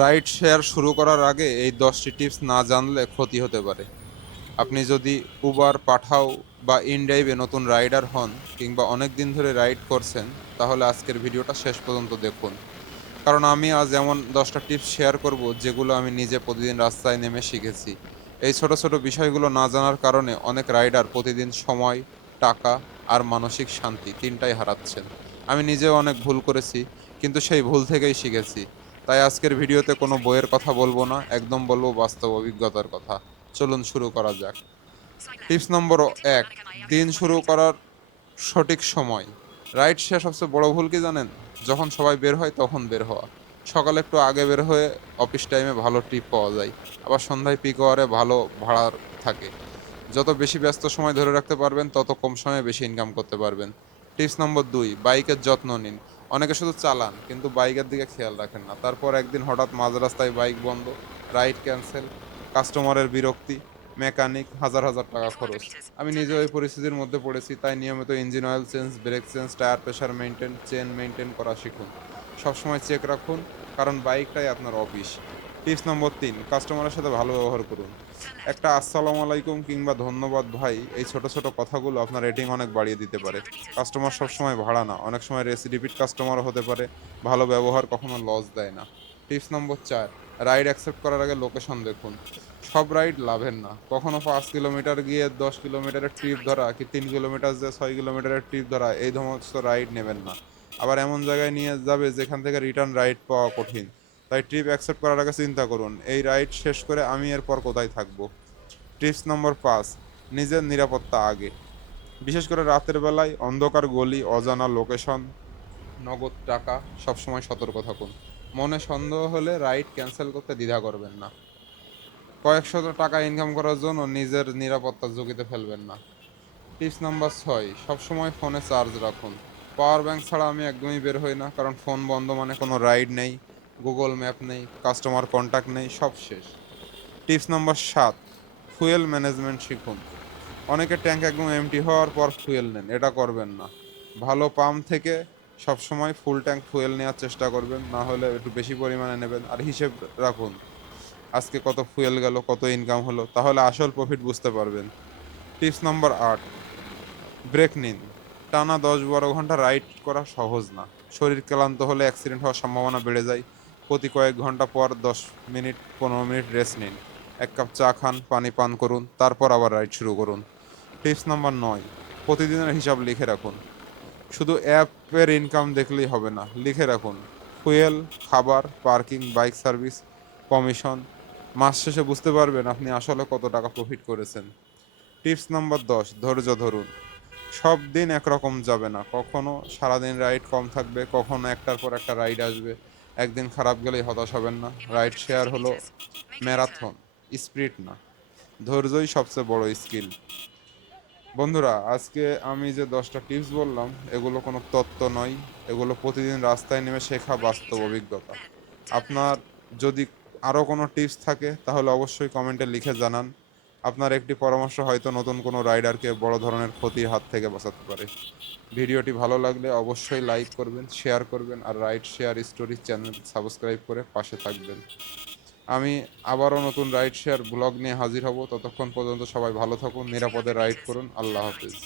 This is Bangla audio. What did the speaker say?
রাইড শেয়ার শুরু করার আগে এই 10টি টিপস না জানলে ক্ষতি হতে পারে। আপনি যদি উবার, পাঠাও বা ইনড্রাইভে নতুন রাইডার হন কিংবা অনেক দিন ধরে রাইড করছেন, তাহলে আজকের ভিডিওটা শেষ পর্যন্ত দেখুন। কারণ আমি আজ এমন 10টা টিপস শেয়ার করব যেগুলো আমি নিজে প্রতিদিন রাস্তায় নেমে শিখেছি। এই ছোট ছোট বিষয়গুলো না জানার কারণে অনেক রাইডার প্রতিদিন সময়, টাকা আর মানসিক শান্তি তিনটাই হারাচ্ছেন। আমি নিজেও অনেক ভুল করেছি, কিন্তু সেই ভুল থেকেই শিখেছি। তাই আজকের ভিডিওতে কোনো বইয়ের কথা বলবো না, একদম বলবো বাস্তব অভিজ্ঞতার কথা। চলুন শুরু করা যাক। টিপস নম্বর ১, দিন শুরু করার সঠিক সময়। রাইড শেয়ার সবচেয়ে বড় ভুল কি জানেন? যখন সবাই বের হয় তখন বের হওয়া। সকালে একটু আগে বের হয়ে অফিস টাইমে ভালো ট্রিপ পাওয়া যায়। আবার সন্ধ্যায় পিক আওয়ারে ভালো ভাড়ার থাকে। যত বেশি ব্যস্ত সময় ধরে রাখতে পারবেন তত কম সময়ে বেশি ইনকাম করতে পারবেন। টিপস নম্বর ২, বাইকের যত্ন নিন। অনেকে শুধু চালান কিন্তু বাইকের দিকে খেয়াল রাখেন না। তারপর একদিন হঠাৎ মাঝ রাস্তায় বাইক বন্ধ, রাইড ক্যান্সেল, কাস্টমারের বিরক্তি, মেকানিক, হাজার হাজার টাকা খরচ। আমি নিজেও এই পরিস্থিতির মধ্যে পড়েছি, তাই নিয়মিত engine oil change, brake change, tyre pressure maintain, chain maintain করা শিখুন। সবসময় চেক রাখুন, কারণ বাইকটাই আপনার অফিস। টিপস নম্বর ৩, কাস্টমারের সাথে ভালো ব্যবহার করুন। একটা আসসালামু আলাইকুম কিংবা ধন্যবাদ ভাই, এই ছোট ছোট কথাগুলো আপনার রেটিং অনেক বাড়িয়ে দিতে পারে। কাস্টমার সবসময় ভাড়া না, অনেক সময় রিপিট কাস্টমারও হতে পারে। ভালো ব্যবহার কখনো লস দেয় না। টিপস নম্বর ৪, রাইড অ্যাকসেপ্ট করার আগে লোকেশন দেখুন। সব রাইড লাভের না। কখনো ৫ কিলোমিটার গিয়ে ১০ কিলোমিটারের ট্রিপ ধরা কি ৩ কিলোমিটার যে ৬ কিলোমিটারের ট্রিপ ধরা, এই সমস্ত রাইড নেবেন না। আবার এমন জায়গায় নিয়ে যাবে যেখান থেকে রিটার্ন রাইড পাওয়া কঠিন। তাই ট্রিপ অ্যাকসেপ্ট করার আগে চিন্তা করুন, এই রাইড শেষ করে আমি এরপর কোথায় থাকবো। টিপস নম্বর ৫, নিজের নিরাপত্তা আগে। বিশেষ করে রাতের বেলায় অন্ধকার গলি, অজানা লোকেশন, নগদ টাকা, সবসময় সতর্ক থাকুন। মনে সন্দেহ হলে রাইড ক্যান্সেল করতে দ্বিধা করবেন না। কয়েকশত টাকা ইনকাম করার জন্য নিজের নিরাপত্তা ঝুঁকিতে ফেলবেন না। টিপস নাম্বার ৬, সবসময় ফোনে চার্জ রাখুন। পাওয়ার ব্যাংক ছাড়া আমি একদমই বের হই না, কারণ ফোন বন্ধ মানে কোনো রাইড নেই, গুগল ম্যাপ নেই, কাস্টমার কন্ট্যাক্ট নেই, সব শেষ। টিপস নাম্বার ৭, ফুয়েল ম্যানেজমেন্ট শিখুন। অনেকে ট্যাঙ্ক একদম এমটি হওয়ার পর ফুয়েল নেন, এটা করবেন না। ভালো পাম্প থেকে সবসময় ফুল ট্যাঙ্ক ফুয়েল নেওয়ার চেষ্টা করবেন, না হলে একটু বেশি পরিমাণে নেবেন। আর হিসেব রাখুন, আজকে কত ফুয়েল গেল, কত ইনকাম হলো, তাহলে আসল প্রফিট বুঝতে পারবেন। টিপস নাম্বার ৮, ব্রেক নিন। টানা ১০-১২ ঘন্টা রাইড করা সহজ না। শরীর ক্লান্ত হলে অ্যাক্সিডেন্ট হওয়ার সম্ভাবনা বেড়ে যায়। প্রতি কয়েক ঘন্টা পর ১০ মিনিট ১৫ মিনিট রেস্ট নিন। ১ কাপ চা খান, পানি পান করুন, তারপর আবার রাইড শুরু করুন। টিপস নাম্বার ৯, প্রতিদিনের হিসাব লিখে রাখুন। শুধু অ্যাপের ইনকাম দেখলেই হবে না, লিখে রাখুন। ফুয়েল, খাবার, পার্কিং, বাইক সার্ভিস, কমিশন। মাস শেষে বুঝতে পারবেন আপনি আসলে কত টাকা প্রফিট করেছেন। টিপস নাম্বার ১০, ধৈর্য ধরুন। সব দিন একরকম যাবে না। কখনো সারাদিন রাইড কম থাকবে, কখনো একটার পর একটা রাইড আসবে। একদিন খারাপ গেলেই হতাশ হবেন না। রাইড শেয়ার হলো ম্যারাথন, স্প্রিন্ট না। ধৈর্যই সবচেয়ে বড় স্কিল। বন্ধুরা, আজকে আমি যে 10টা টিপস বললাম, এগুলো কোনো তত্ত্ব নয়, এগুলো প্রতিদিন রাস্তায় নেমে শেখা বাস্তব অভিজ্ঞতা। আপনার যদি আরও কোনো টিপস থাকে তাহলে অবশ্যই কমেন্টে লিখে জানান। আপনার একটি পরামর্শ হয়তো নতুন কোনো রাইডারকে বড় ধরনের ক্ষতির হাত থেকে বাঁচাতে পারে। ভিডিওটি ভালো লাগলে অবশ্যই লাইক করবেন, শেয়ার করবেন, আর ride share story channel subscribe করে পাশে থাকবেন। আমি আবারও নতুন রাইড শেয়ার ব্লগ নিয়ে হাজির হব। ততক্ষণ পর্যন্ত সবাই ভালো থাকুন, নিরাপদে রাইড করুন। আল্লাহ হাফিজ।